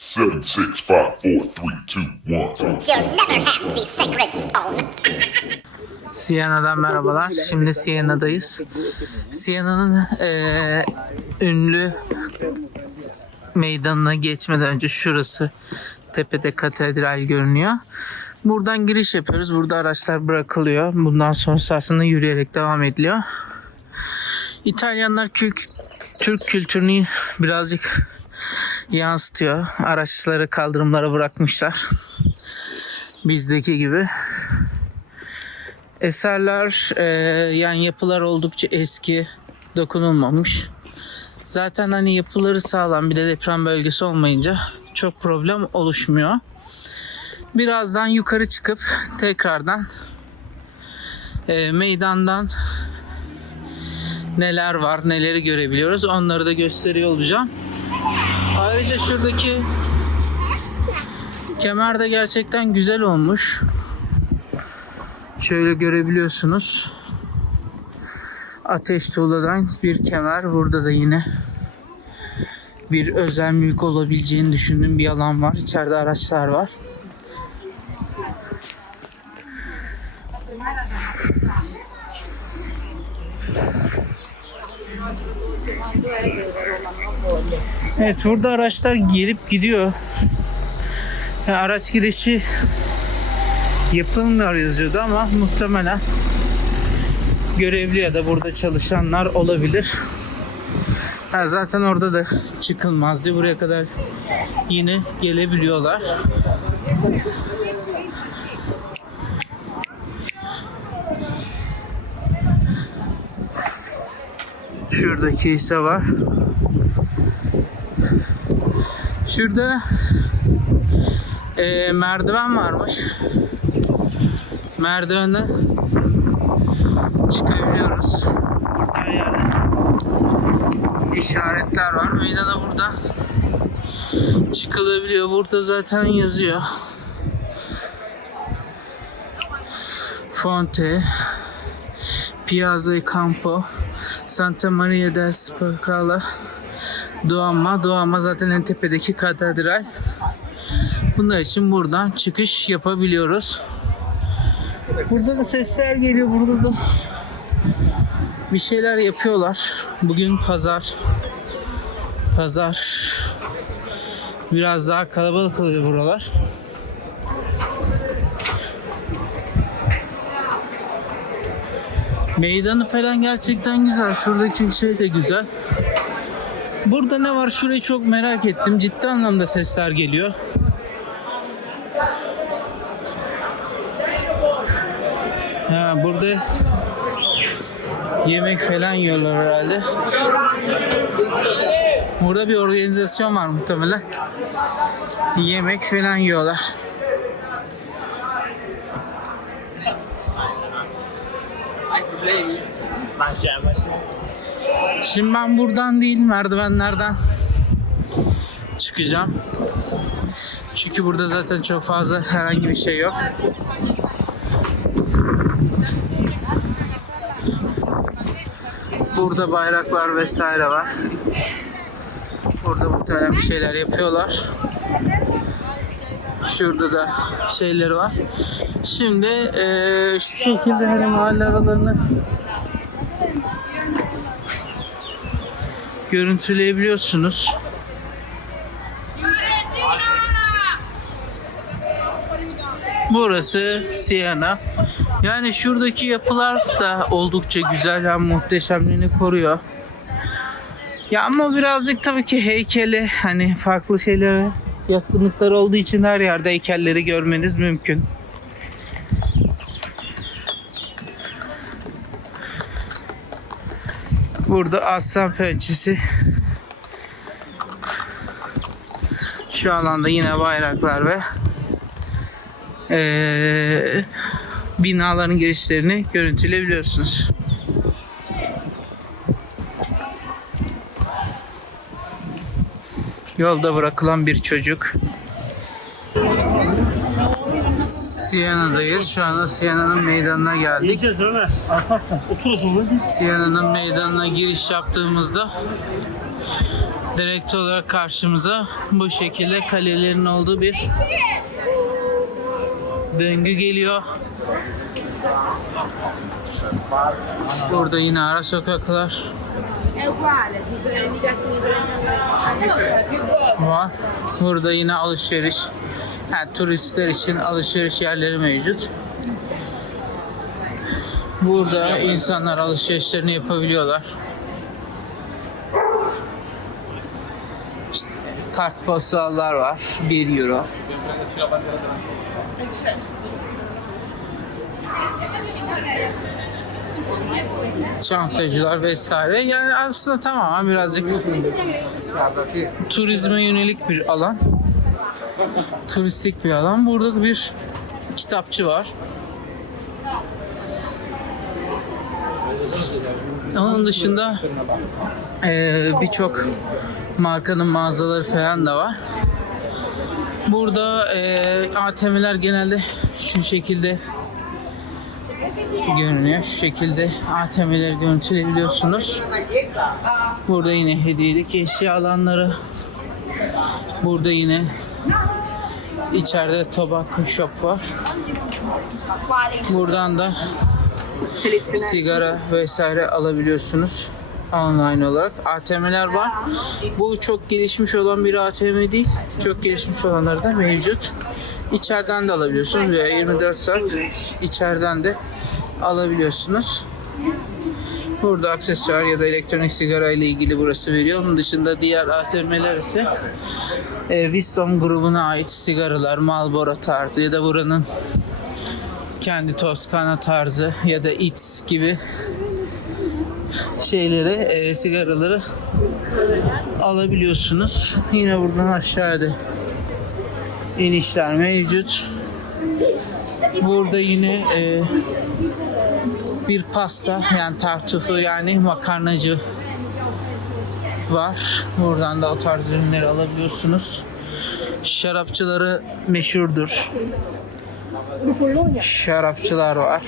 Seven, six, five, four, three, two, one. You'll never have the sacred stone. Siena'dan merhabalar. Şimdi Siena'dayız. Siena'nın eee, ünlü meydanına geçmeden önce şurası tepede katedral görünüyor. Buradan giriş yapıyoruz. Burada araçlar bırakılıyor. Bundan sonrası aslında yürüyerek devam ediliyor. İtalyanlar kült, Türk kültürünü birazcık yansıtıyor. Araçları kaldırımlara bırakmışlar. Bizdeki gibi. Eserler e, yani yapılar oldukça eski, dokunulmamış. Zaten hani yapıları sağlam bir de deprem bölgesi olmayınca çok problem oluşmuyor. Birazdan yukarı çıkıp tekrardan e, meydandan neler var, neleri görebiliyoruz onları da gösteriyor olacağım. Ayrıca şuradaki kemer de gerçekten güzel olmuş. Şöyle görebiliyorsunuz. Ateş tuğladan bir kemer. Burada da yine bir özel mülk olabileceğini düşündüğüm bir alan var. İçeride araçlar var. Evet burada araçlar gelip gidiyor. Yani araç girişi yapılmıyor yazıyordu ama muhtemelen görevli ya da burada çalışanlar olabilir. Ha, zaten orada da çıkılmazdı. Buraya kadar yine gelebiliyorlar. Şuradaki ise var. Şurada e, merdiven varmış merdivenden çıkabiliyoruz. Burada her yerde işaretler var. Meydana burada çıkılabiliyor. Burada zaten yazıyor. Fonte Piazza Campo Santa Maria del Spacala Duama Duama zaten en tepedeki katedral. Bunlar için buradan çıkış yapabiliyoruz. Burada da sesler geliyor. Burada da bir şeyler yapıyorlar. Bugün pazar. Pazar. Biraz daha kalabalık oluyor buralar. Meydanı falan gerçekten güzel. Şuradaki şey de güzel. Burada ne var? Şurayı çok merak ettim. Ciddi anlamda sesler geliyor. Ha, burada yemek falan yiyorlar herhalde. Burada bir organizasyon var muhtemelen. Yemek falan yiyorlar. Şimdi ben buradan değil merdivenlerden çıkacağım. Çünkü burada zaten çok fazla herhangi bir şey yok. Burada bayraklar vesaire var. Burada muhtemelen bir şeyler yapıyorlar. Şurada da şeyleri var. Şimdi eee, şu şekilde hani mahalle aralarını görüntüleyebiliyorsunuz. Burası Siena. Yani şuradaki yapılar da oldukça güzel hem muhteşemliğini koruyor. Ya ama birazcık tabii ki heykeli hani farklı şeylere yatkınlıkları olduğu için her yerde heykelleri görmeniz mümkün. Burada aslan pençesi. Şu alanda yine bayraklar ve eee, binaların girişlerini görüntüleyebiliyorsunuz. Yolda bırakılan bir çocuk. Siena'dayız. Şu anda Siena'nın meydanına geldik. Gideceğiz Ömer. Alparslan. Otur o zaman biz. Siena'nın meydanına giriş yaptığımızda Direkt olarak karşımıza bu şekilde kalelerin olduğu bir döngü geliyor. Burada yine ara sokaklar var. Burada yine alışveriş, yani turistler için alışveriş yerleri mevcut. Burada insanlar alışverişlerini yapabiliyorlar. İşte kartpostallar var. 1 euro. Çantacılar vesaire. Yani aslında tamamen birazcık turizme yönelik bir alan. Turistik bir alan. Burada da bir kitapçı var. Onun dışında eee, birçok markanın mağazaları falan da var. Burada eee ATM'ler genelde şu şekilde görünüyor. Şu şekilde ATM'leri görüntüleyebiliyorsunuz. Burada yine hediyelik eşya alanları. Burada yine içeride tobacco shop var. Buradan da sigara vesaire alabiliyorsunuz online olarak. ATM'ler var. Bu çok gelişmiş olan bir ATM değil. Çok gelişmiş olanları da mevcut. İçeriden de alabiliyorsunuz veya 24 saat içeriden de alabiliyorsunuz. Burada aksesuar ya da elektronik sigara ile ilgili burası veriyor. Onun dışında diğer ATM'ler ise e, Wisdom grubuna ait sigaralar, Marlboro tarzı ya da buranın kendi Toskana tarzı ya da Itz gibi şeyleri, e, sigaraları alabiliyorsunuz. Yine buradan aşağıda inişler mevcut. Burada yine e, bir pasta yani tartufu yani makarnacı var. Buradan da o tarz ürünleri alabiliyorsunuz. Şarapçıları meşhurdur. Şarapçılar var.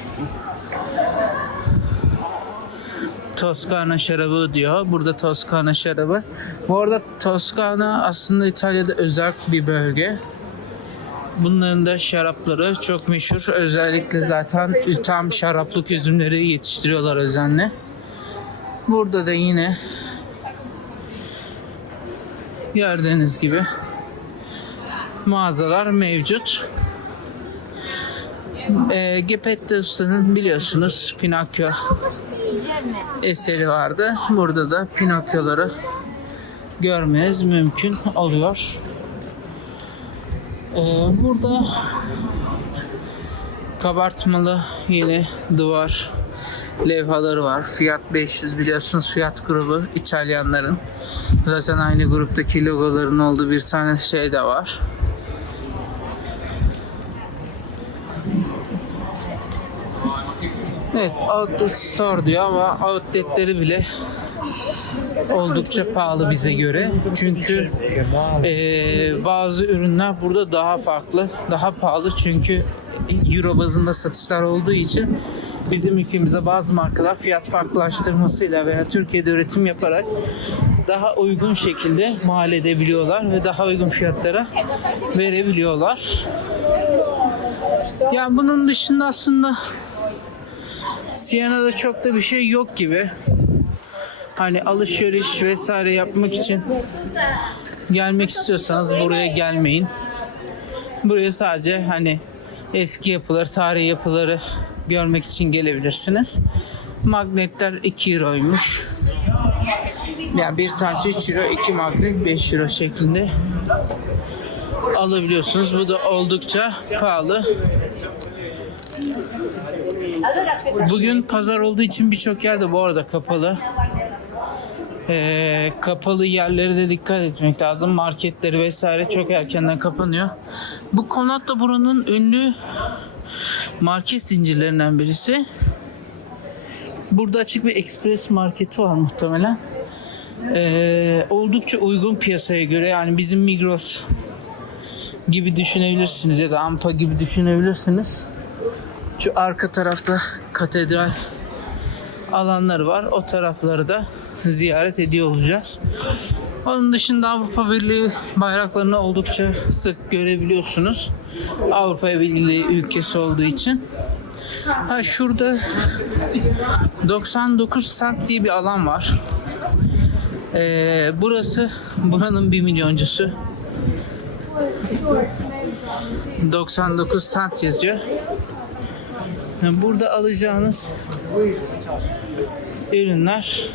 Toskana şarabı diyor. Burada Toskana şarabı. Bu arada Toskana aslında İtalya'da özel bir bölge. Bunların da şarapları çok meşhur. Özellikle zaten tam şaraplık üzümleri yetiştiriyorlar özenle. Burada da yine gördüğünüz gibi mağazalar mevcut. E, Gepetto Usta'nın biliyorsunuz Pinokyo eseri vardı. Burada da Pinokyo'ları görmeniz mümkün oluyor. Ee, burada kabartmalı yine duvar levhaları var. Fiyat 500 biliyorsunuz Fiyat grubu İtalyanların. Zaten aynı gruptaki logoların olduğu bir tane şey de var. Evet outlet store diyor ama outletleri bile oldukça pahalı bize göre. Çünkü eee, bazı ürünler burada daha farklı, daha pahalı çünkü euro bazında satışlar olduğu için bizim ülkemizde bazı markalar fiyat farklılaştırmasıyla veya Türkiye'de üretim yaparak daha uygun şekilde mal edebiliyorlar ve daha uygun fiyatlara verebiliyorlar. Yani bunun dışında aslında Siena'da çok da bir şey yok gibi. Hani alışveriş vesaire yapmak için gelmek istiyorsanız buraya gelmeyin. Buraya sadece hani eski yapıları, tarihi yapıları görmek için gelebilirsiniz. Magnetler 2 euroymuş. Yani bir tanesi 3 euro, 2 magnet 5 euro şeklinde alabiliyorsunuz. Bu da oldukça pahalı. Bugün pazar olduğu için birçok yerde bu arada kapalı. Ee, kapalı yerlere de dikkat etmek lazım. Marketleri vesaire çok erkenden kapanıyor. Bu Konat da buranın ünlü market zincirlerinden birisi. Burada açık bir ekspres marketi var muhtemelen. Ee, oldukça uygun piyasaya göre yani bizim Migros gibi düşünebilirsiniz ya da Ampa gibi düşünebilirsiniz. Şu arka tarafta katedral alanları var. O tarafları da ziyaret ediyor olacağız. Onun dışında Avrupa Birliği bayraklarını oldukça sık görebiliyorsunuz. Avrupa Birliği ülkesi olduğu için. Ha şurada 99 cent diye bir alan var. Ee, burası buranın bir milyoncusu. 99 cent yazıyor. Yani Burada alacağınız ürünler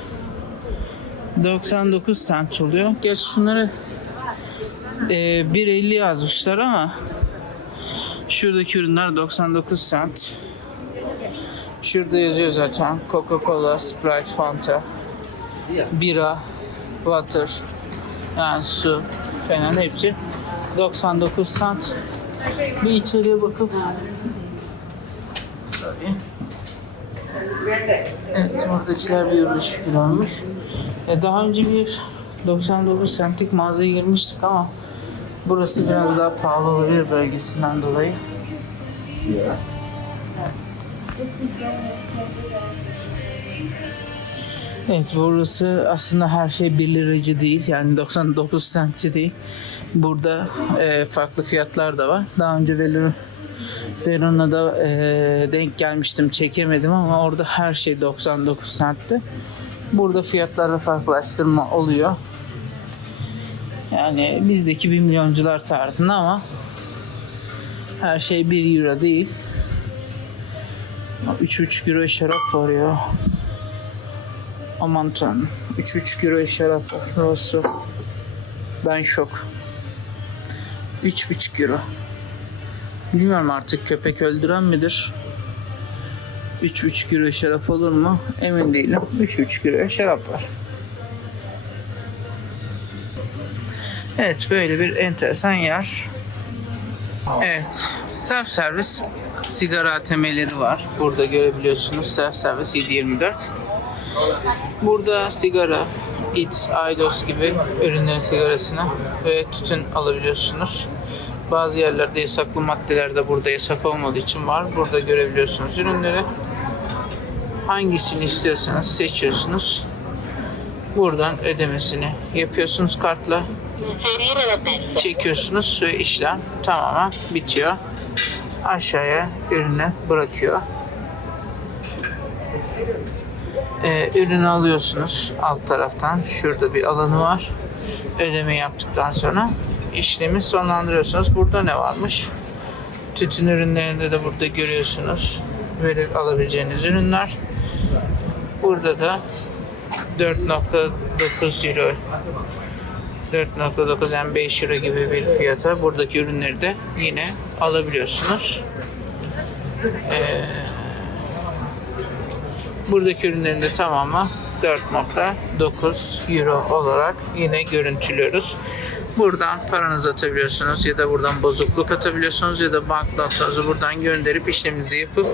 99 cent oluyor. Geç şunları e, 1.50 yazmışlar ama şuradaki ürünler 99 cent. Şurada yazıyor zaten Coca-Cola, Sprite, Fanta, bira, water, yani su falan hepsi 99 cent. Bir içeriye bakıp Sorry. Evet, buradakiler bir yurt dışı fikir olmuş. E, daha önce bir 99 centlik mağazaya girmiştik ama burası biraz daha pahalı olabilir bölgesinden dolayı. Evet burası aslında her şey 1 liracı değil yani 99 centçi değil. Burada e, farklı fiyatlar da var. Daha önce Velur Verona'da e, denk gelmiştim çekemedim ama orada her şey 99 centti. Burada fiyatlarda farklılaştırma oluyor. Yani bizdeki 1 milyoncular tarzında ama her şey 1 euro değil. 3,5 euro şarap var ya. Aman tanrım. 3,5 euro şarap var. Rosso. Ben şok. 3,5 euro. Bilmiyorum artık köpek öldüren midir? 3,5 euro şarap olur mu? Emin değilim. 3,5 euro şarap var. Evet böyle bir enteresan yer. Evet. Self servis sigara ATM'leri var. Burada görebiliyorsunuz. Self servis 724. Burada sigara, It, Aidos gibi ürünlerin sigarasını ve tütün alabiliyorsunuz. Bazı yerlerde yasaklı maddeler de burada yasak olmadığı için var. Burada görebiliyorsunuz ürünleri. Hangisini istiyorsanız seçiyorsunuz. Buradan ödemesini yapıyorsunuz kartla. Çekiyorsunuz ve işlem tamamen bitiyor. Aşağıya ürünü bırakıyor. Ee, ürünü alıyorsunuz alt taraftan. Şurada bir alanı var. Ödeme yaptıktan sonra işlemi sonlandırıyorsunuz. Burada ne varmış? Tütün ürünlerinde de burada görüyorsunuz. Böyle alabileceğiniz ürünler. Burada da 4.9 euro 4.9 yani 5 euro gibi bir fiyata buradaki ürünleri de yine alabiliyorsunuz. Ee, buradaki ürünlerin de tamamı 4.9 euro olarak yine görüntülüyoruz. Buradan paranızı atabiliyorsunuz ya da buradan bozukluk atabiliyorsunuz ya da banknotlarınızı buradan gönderip işleminizi yapıp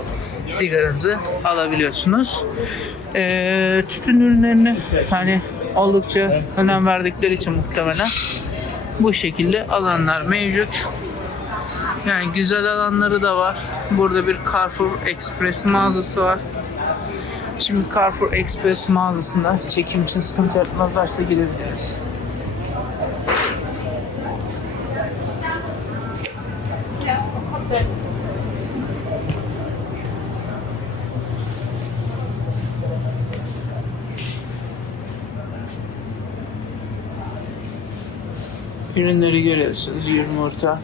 sigaranızı alabiliyorsunuz. Ee, tütün ürünlerine hani oldukça önem verdikleri için muhtemelen bu şekilde alanlar mevcut. Yani güzel alanları da var. Burada bir Carrefour Express mağazası var. Şimdi Carrefour Express mağazasında çekim için sıkıntı yapmazlarsa girebiliriz. Ürünleri görüyorsunuz. Yumurta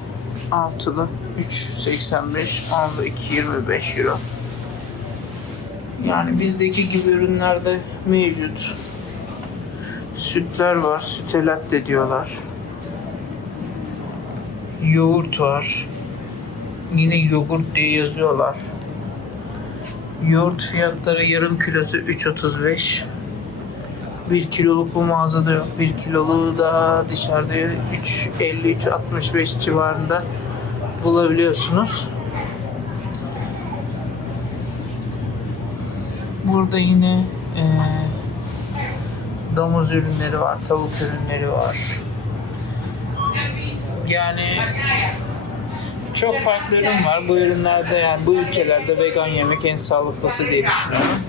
altılı 3.85 onlu 2.25 euro. Yani bizdeki gibi ürünler de mevcut. Sütler var. Süte latte diyorlar. Yoğurt var. Yine yoğurt diye yazıyorlar. Yoğurt fiyatları yarım kilosu 3.35. 1 kiloluk bu mağazada yok. 1 kiloluğu da dışarıda 3.50-3.65 civarında bulabiliyorsunuz. Burada yine eee domuz ürünleri var, tavuk ürünleri var. Yani çok farklı ürün var. Bu ürünlerde yani bu ülkelerde vegan yemek en sağlıklısı diye düşünüyorum.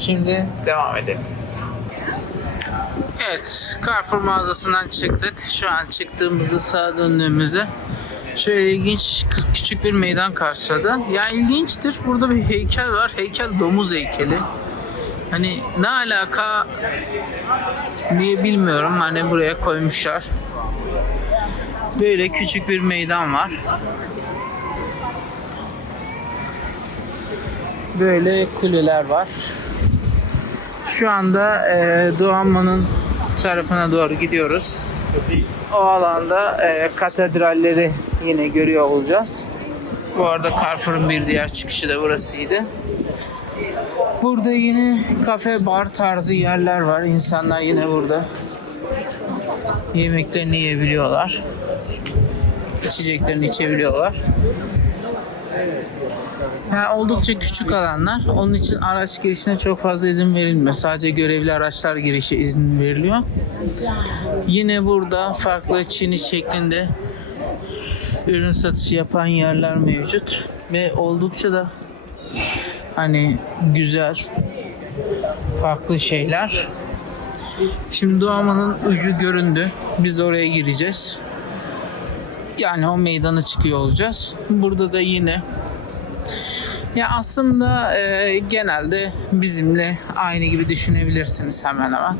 Şimdi devam edelim. Evet, Carrefour mağazasından çıktık. Şu an çıktığımızda sağa döndüğümüzde şöyle ilginç küçük bir meydan karşıladı. Ya ilginçtir. Burada bir heykel var. Heykel domuz heykeli. Hani ne alaka diye bilmiyorum. Hani buraya koymuşlar. Böyle küçük bir meydan var. Böyle kuleler var. Şu anda e, Doğanman'ın tarafına doğru gidiyoruz. O alanda e, katedralleri yine görüyor olacağız. Bu arada Carrefour'un bir diğer çıkışı da burasıydı. Burada yine kafe, bar tarzı yerler var. İnsanlar yine burada yemeklerini yiyebiliyorlar. İçeceklerini içebiliyorlar. Yani oldukça küçük alanlar. Onun için araç girişine çok fazla izin verilmiyor. Sadece görevli araçlar girişi izin veriliyor. Yine burada farklı çini şeklinde ürün satışı yapan yerler mevcut. Ve oldukça da hani güzel farklı şeyler. Şimdi Doğaman'ın ucu göründü. Biz oraya gireceğiz. Yani o meydana çıkıyor olacağız. Burada da yine ya aslında e, genelde bizimle aynı gibi düşünebilirsiniz hemen hemen.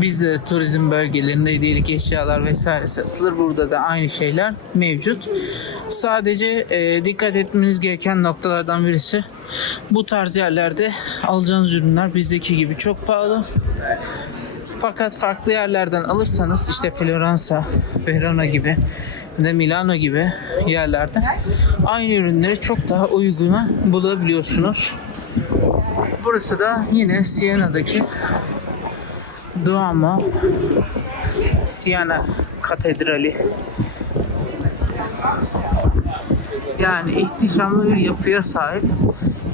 Bizde de turizm bölgelerinde hediyelik eşyalar vesaire satılır. Burada da aynı şeyler mevcut. Sadece e, dikkat etmeniz gereken noktalardan birisi bu tarz yerlerde alacağınız ürünler bizdeki gibi çok pahalı. Fakat farklı yerlerden alırsanız işte Floransa, Verona gibi de Milano gibi yerlerde aynı ürünleri çok daha uyguna bulabiliyorsunuz. Burası da yine Siena'daki Duomo Siena Katedrali. Yani ihtişamlı bir yapıya sahip.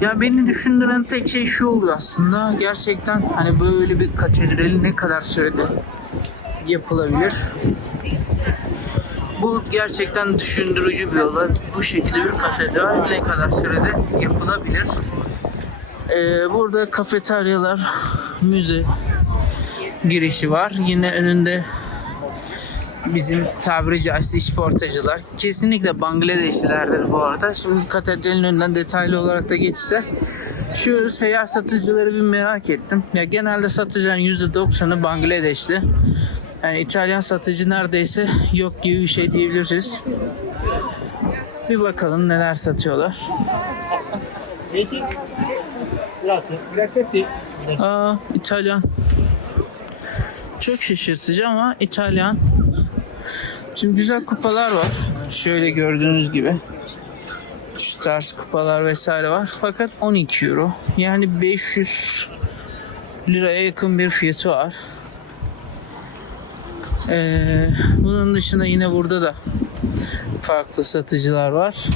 Ya beni düşündüren tek şey şu oluyor aslında. Gerçekten hani böyle bir katedrali ne kadar sürede yapılabilir? Bu gerçekten düşündürücü bir olay. Bu şekilde bir katedral ne kadar sürede yapılabilir? Ee, burada kafeteryalar, müze girişi var. Yine önünde bizim tabiri caizse işportacılar. Kesinlikle Bangladeşlilerdir bu arada. Şimdi katedralin önünden detaylı olarak da geçeceğiz. Şu seyyar satıcıları bir merak ettim. Ya genelde satıcıların %90'ı Bangladeşli. Yani İtalyan satıcı neredeyse yok gibi bir şey diyebiliriz. Bir bakalım neler satıyorlar. Aa, İtalyan. Çok şaşırtıcı ama İtalyan. Şimdi güzel kupalar var. Şöyle gördüğünüz gibi. Şu tarz kupalar vesaire var. Fakat 12 euro. Yani 500 liraya yakın bir fiyatı var. Ee, bunun dışında yine burada da farklı satıcılar var.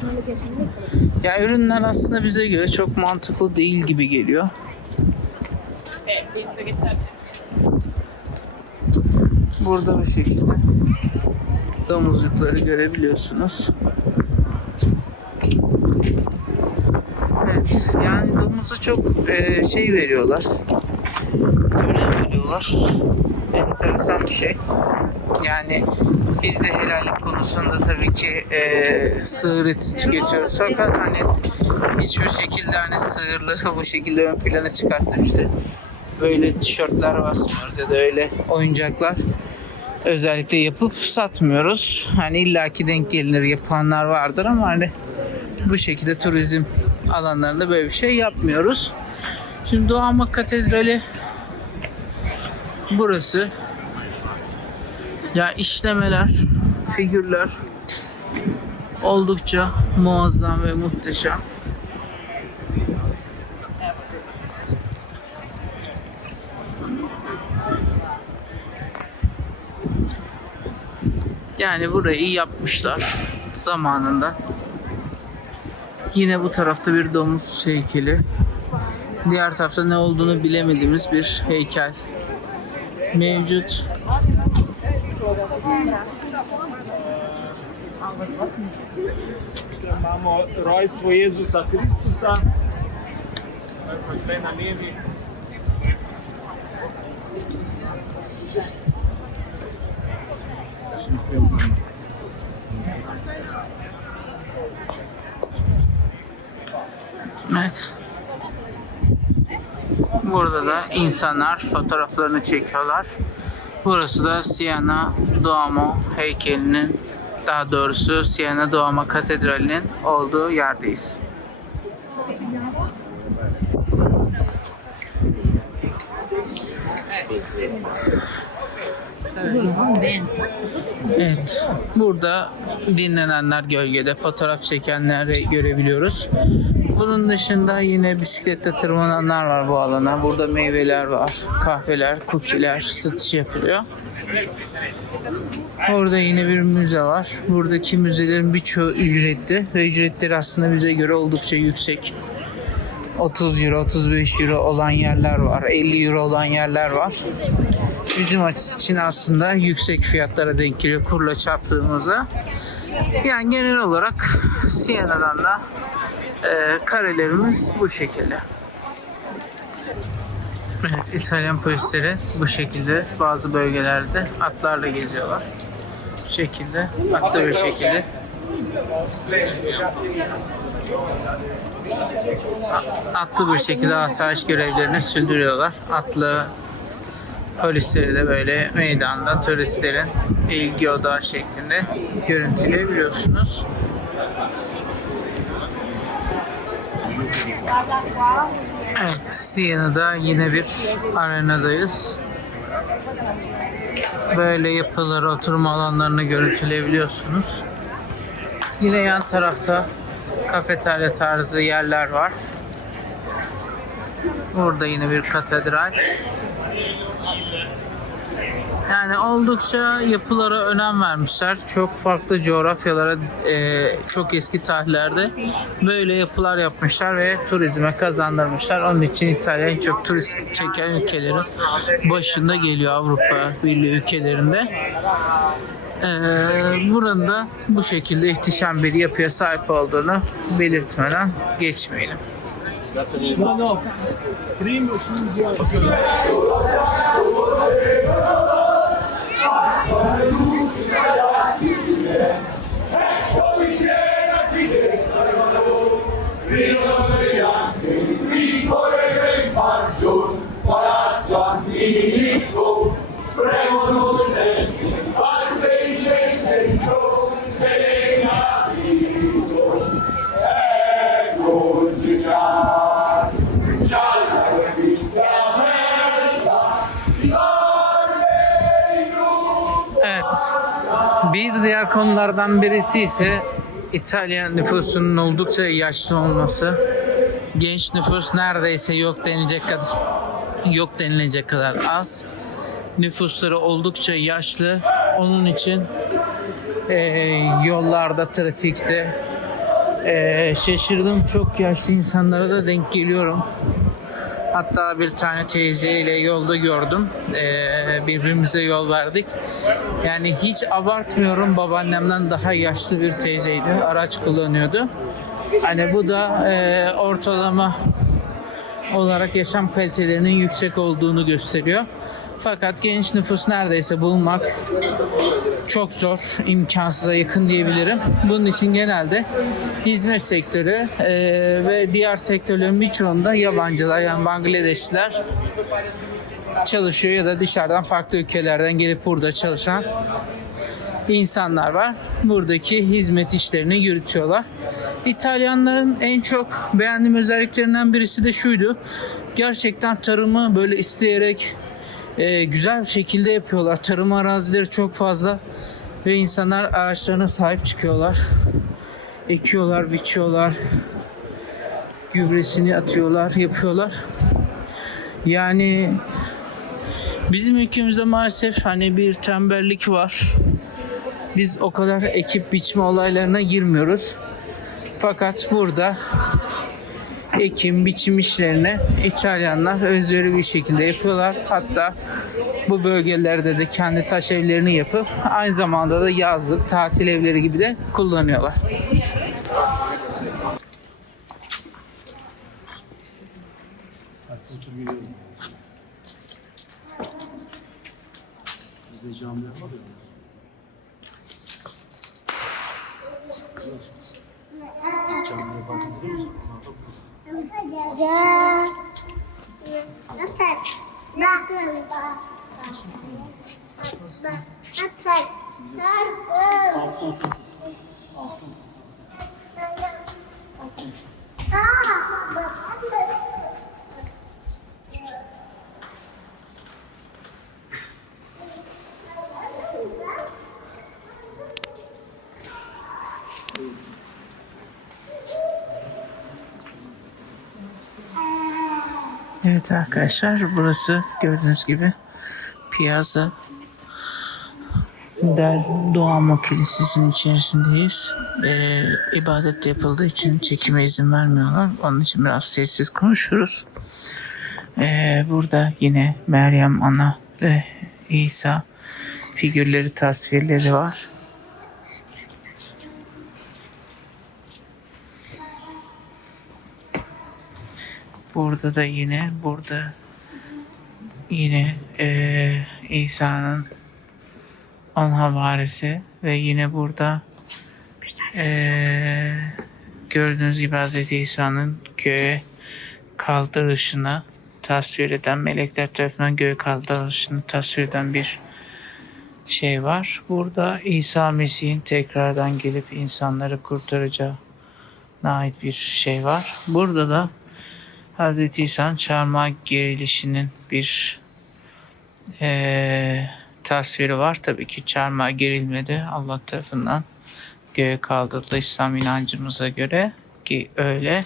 Ya ürünler aslında bize göre çok mantıklı değil gibi geliyor. Burada bu şekilde domuzcukları görebiliyorsunuz. Evet, yani domuza çok e, şey veriyorlar. Önem veriyorlar. Enteresan bir şey. Yani biz de helallik konusunda tabii ki e, sığır eti tüketiyoruz. Fakat hani hiçbir şekilde hani sığırları bu şekilde ön plana çıkartıp işte böyle tişörtler basmıyoruz ya da öyle oyuncaklar özellikle yapıp satmıyoruz. Hani illaki denk gelir yapanlar vardır ama hani bu şekilde turizm alanlarında böyle bir şey yapmıyoruz. Şimdi Doğanma Katedrali burası. Ya işlemeler, figürler oldukça muazzam ve muhteşem. Yani burayı yapmışlar zamanında. Yine bu tarafta bir domuz heykeli. Diğer tarafta ne olduğunu bilemediğimiz bir heykel mevcut. Imamo rojstvo Jezusa Kristusa. Tako tle na levi. Evet. Burada da insanlar fotoğraflarını çekiyorlar. Burası da Siena Duomo heykelinin daha doğrusu Siena Duomo Katedrali'nin olduğu yerdeyiz. Evet. Burada dinlenenler gölgede, fotoğraf çekenleri görebiliyoruz. Bunun dışında yine bisikletle tırmananlar var bu alana. Burada meyveler var, kahveler, kukiler satış yapılıyor. Orada yine bir müze var. Buradaki müzelerin birçoğu ücretli ve ücretleri aslında bize göre oldukça yüksek. 30 euro, 35 euro olan yerler var, 50 euro olan yerler var. Bizim açısı için aslında yüksek fiyatlara denk geliyor kurla çarptığımızda. Yani genel olarak Siena'dan da e, karelerimiz bu şekilde. Evet, İtalyan polisleri bu şekilde bazı bölgelerde atlarla geziyorlar. Bu şekilde, atlı bir şekilde. Atlı bir şekilde asayiş görevlerini sürdürüyorlar. Atlı polisleri de böyle meydanda turistlerin ilgi odağı şeklinde görüntüleyebiliyorsunuz. Evet, Siena'da yine bir arenadayız. Böyle yapıları, oturma alanlarını görüntüleyebiliyorsunuz. Yine yan tarafta kafeterya tarzı yerler var. Burada yine bir katedral. Yani oldukça yapılara önem vermişler. Çok farklı coğrafyalara, e, çok eski tarihlerde böyle yapılar yapmışlar ve turizme kazandırmışlar. Onun için İtalya en çok turist çeken ülkelerin başında geliyor Avrupa Birliği ülkelerinde. E, buranın da bu şekilde ihtişam bir yapıya sahip olduğunu belirtmeden geçmeyelim. Grazie mille. No, no. Primo studio. Eccomi se la finestra, io non vedo. Konulardan birisi ise İtalya nüfusunun oldukça yaşlı olması. Genç nüfus neredeyse yok denilecek kadar yok denilecek kadar az. Nüfusları oldukça yaşlı. Onun için eee, yollarda, trafikte eee, şaşırdım. Çok yaşlı insanlara da denk geliyorum. Hatta bir tane teyzeyle yolda gördüm. Ee, birbirimize yol verdik. Yani hiç abartmıyorum babaannemden daha yaşlı bir teyzeydi. Araç kullanıyordu. Hani bu da e, ortalama olarak yaşam kalitelerinin yüksek olduğunu gösteriyor. Fakat genç nüfus neredeyse bulmak çok zor, imkansıza yakın diyebilirim. Bunun için genelde hizmet sektörü e, ve diğer sektörlerin birçoğunda yabancılar yani Bangladeşliler çalışıyor ya da dışarıdan farklı ülkelerden gelip burada çalışan insanlar var. Buradaki hizmet işlerini yürütüyorlar. İtalyanların en çok beğendiğim özelliklerinden birisi de şuydu. Gerçekten tarımı böyle isteyerek e, güzel bir şekilde yapıyorlar. Tarım arazileri çok fazla ve insanlar ağaçlarına sahip çıkıyorlar. Ekiyorlar, biçiyorlar. Gübresini atıyorlar, yapıyorlar. Yani bizim ülkemizde maalesef hani bir tembellik var. Biz o kadar ekip biçme olaylarına girmiyoruz. Fakat burada ekim, biçim işlerini İtalyanlar özveri bir şekilde yapıyorlar. Hatta bu bölgelerde de kendi taş evlerini yapıp aynı zamanda da yazlık, tatil evleri gibi de kullanıyorlar. Bizde cami yapmadı mı? Ya. Nasıl? Bak. Bak. Bak. Bak. Bak. Evet arkadaşlar burası gördüğünüz gibi Piazza del Duomo Kilisesi'nin içerisindeyiz. Ee, ibadet yapıldığı için çekime izin vermiyorlar. Onun için biraz sessiz konuşuruz. Ee, burada yine Meryem Ana ve İsa figürleri, tasvirleri var. Burada da yine burada yine eee, İsa'nın on havarisi ve yine burada eee, gördüğünüz gibi Hz. İsa'nın göğe kaldırışını tasvir eden melekler tarafından göğe kaldırışını tasvir eden bir şey var. Burada İsa Mesih'in tekrardan gelip insanları kurtaracağına ait bir şey var. Burada da Hazreti İsa'nın çarmıha gerilişinin bir eee, tasviri var. Tabii ki çarmıha gerilmedi. Allah tarafından göğe kaldırıldı İslam inancımıza göre ki öyle.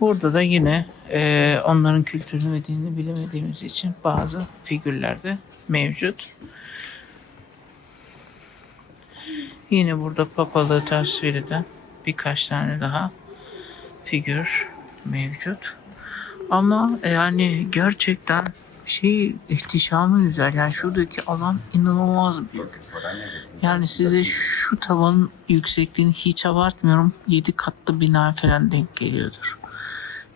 Burada da yine eee, onların kültürünü ve dinini bilemediğimiz için bazı figürler de mevcut. Yine burada papalığı tasvir eden birkaç tane daha figür mevcut. Ama yani gerçekten şey ihtişamı güzel. Yani şuradaki alan inanılmaz büyük. Yani size şu tavanın yüksekliğini hiç abartmıyorum. 7 katlı bina falan denk geliyordur.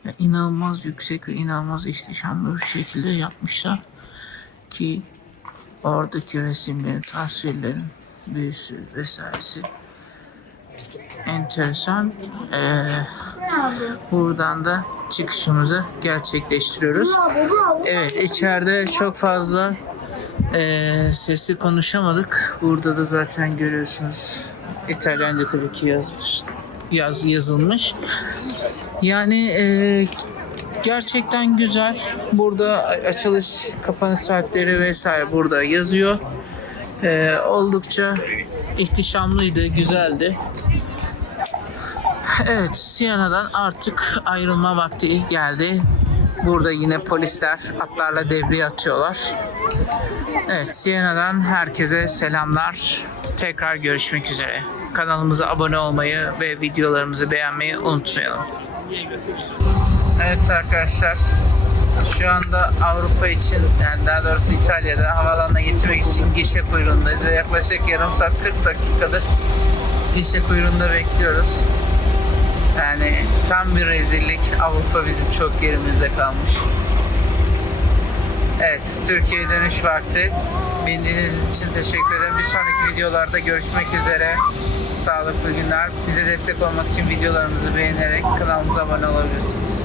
Ya inanılmaz yüksek ve inanılmaz ihtişamlı bir şekilde yapmışlar. Ki oradaki resimlerin, tasvirlerin büyüsü vesairesi enteresan. Ee, buradan da çıkışımızı gerçekleştiriyoruz. Evet içeride çok fazla ee, sesli konuşamadık. Burada da zaten görüyorsunuz İtalyanca tabii ki yazmış. Yaz yazılmış. Yani ee, gerçekten güzel. Burada açılış, kapanış saatleri vesaire burada yazıyor. Ee, oldukça ihtişamlıydı, güzeldi. Evet, Siena'dan artık ayrılma vakti geldi. Burada yine polisler atlarla devriye atıyorlar. Evet, Siena'dan herkese selamlar. Tekrar görüşmek üzere. Kanalımıza abone olmayı ve videolarımızı beğenmeyi unutmayalım. Evet arkadaşlar, şu anda Avrupa için, yani daha doğrusu İtalya'da havaalanına gitmek için gişe kuyruğundayız yaklaşık yarım saat 40 dakikadır gişe kuyruğunda bekliyoruz. Yani tam bir rezillik. Avrupa bizim çok gerimizde kalmış. Evet, Türkiye'ye dönüş vakti. Bindiğiniz için teşekkür ederim. Bir sonraki videolarda görüşmek üzere. Sağlıklı günler. Bize destek olmak için videolarımızı beğenerek kanalımıza abone olabilirsiniz.